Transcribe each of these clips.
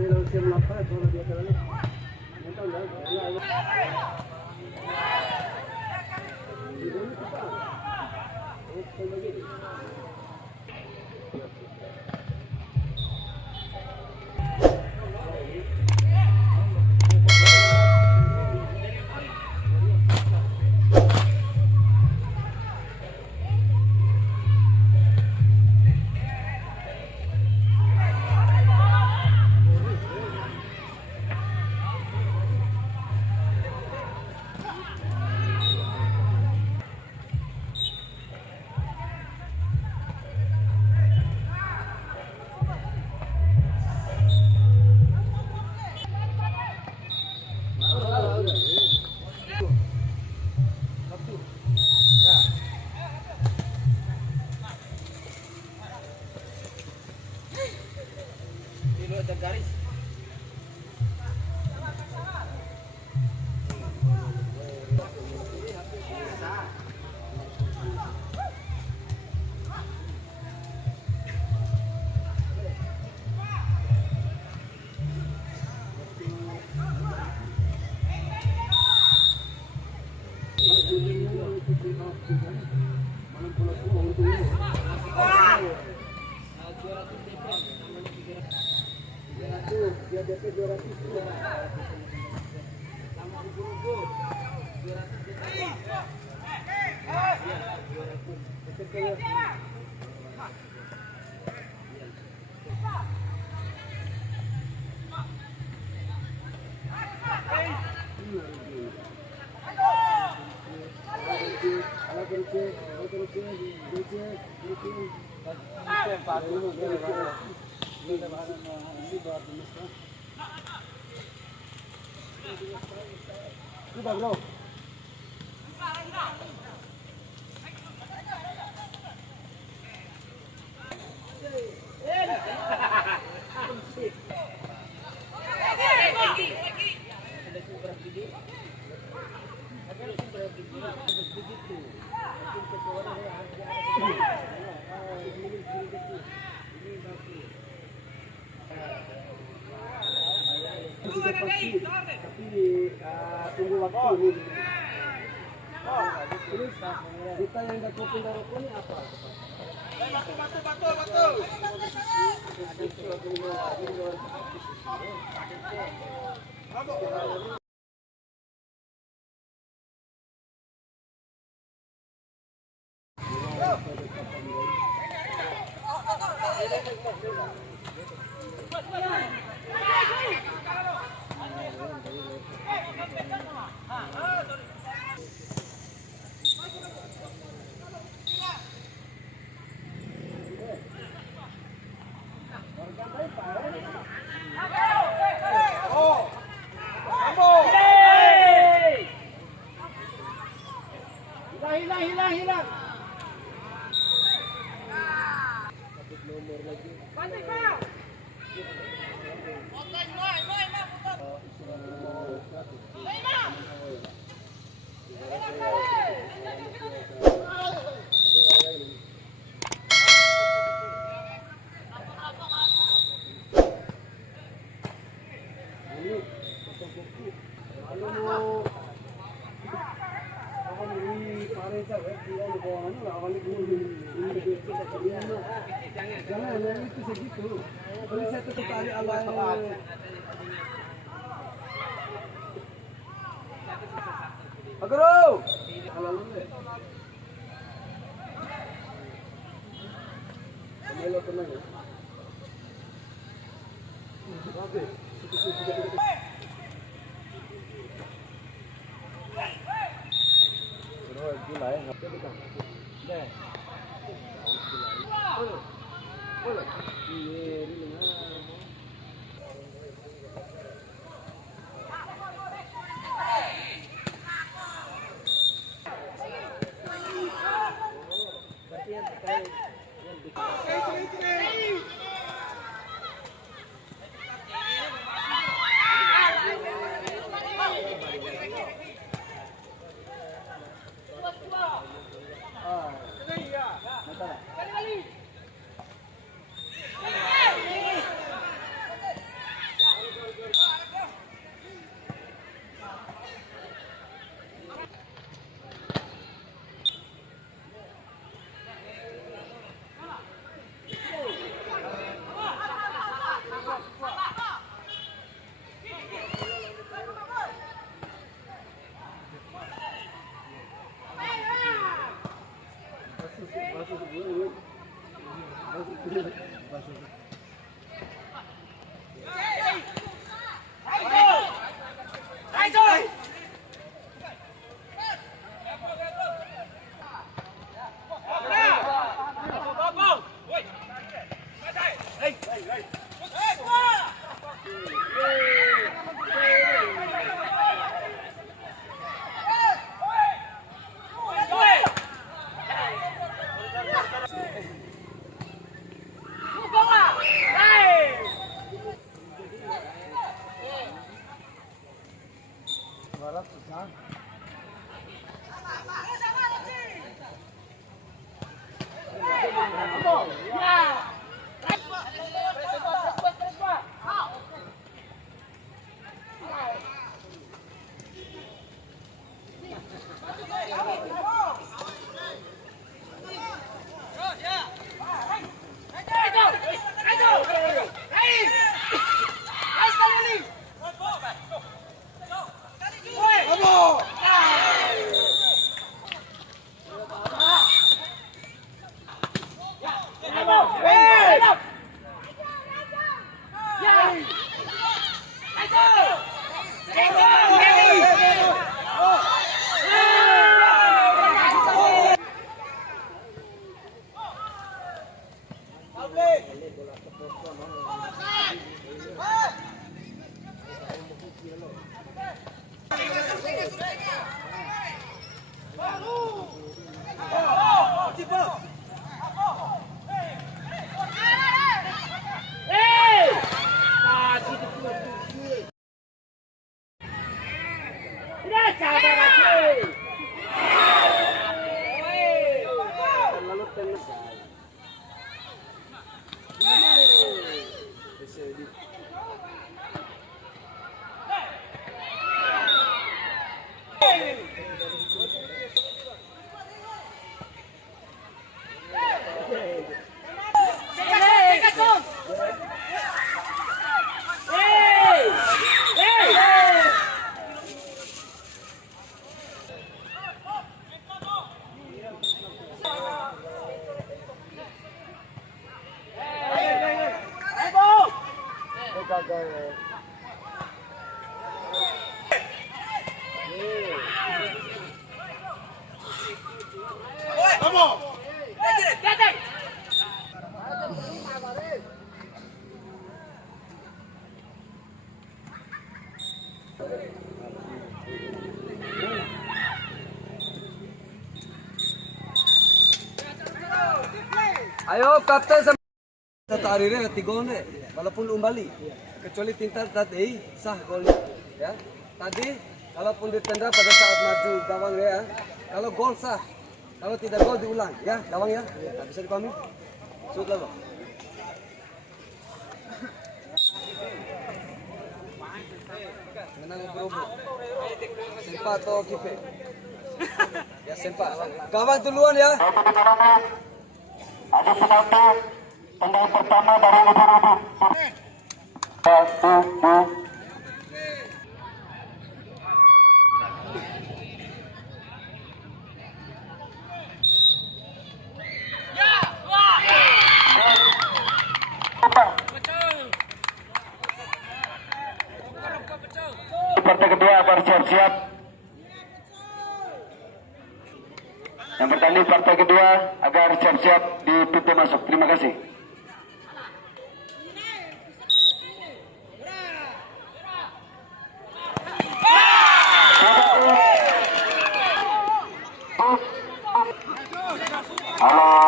pero se me la para todos los días que dan. Bro. Tapi tunggu waktu ini. Terus kita yang dapetin dari ini apa? Batu. Hilang. Bantai kau. Jangan itu segitu. Boleh saya tutup tali Allah. Agro. Kalau lu deh. Melo tenang ya. Oke. Terus gila ya. Deh. Boleh. Iya, ini Ayo kapten sama tatarire tigol deh, walaupun umbali. Kecuali tinta tadi sah golnya, ya. Tadi kalaupun ditendang pada saat maju gawang ya, kalau gol sah, kalau tidak gol diulang, ya gawang ya. Nah, bisa dipahami? Sudah loh. Menang berubah. Sempat atau kipe? Ya sempat. Gawang duluan ya. Ada penonton tendangan pertama dari Ibu-ibu. Partai kedua agar siap-siap. Yang bertanding partai kedua agar siap-siap di pintu masuk. Terima kasih. Halo.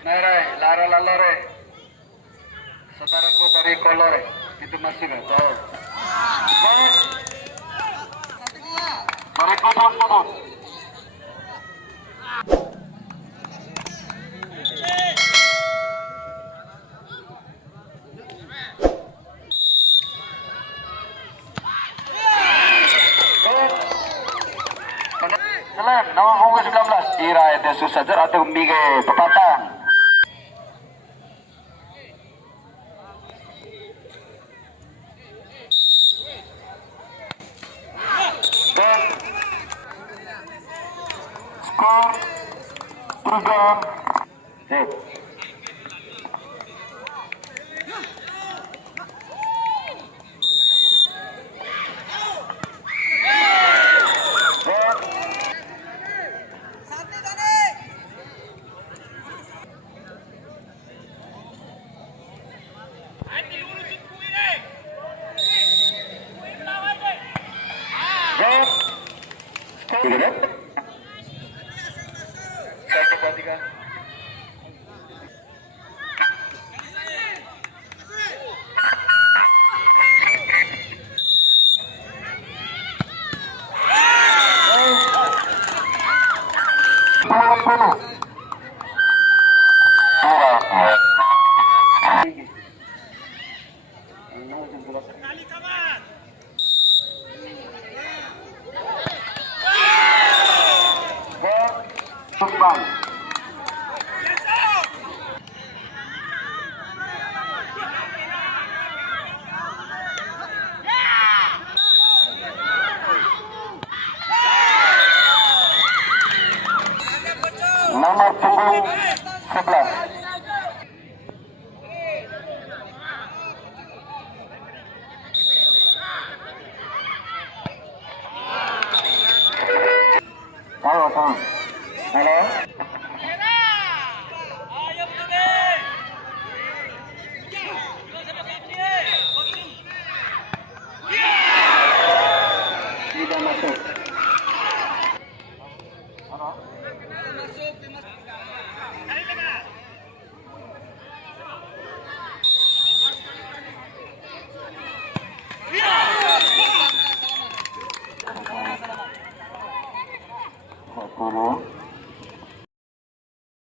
Narai, Lara Lalore. Saudaraku dari Kolore, itu masih nggak tahu. Mereka turun. Selain nomor punggung 19, Ira itu susah atau Mige Pepatang. Skor 3. Nomor punggung 11. Tahu. Halo. Tidak masuk. Sepuluh.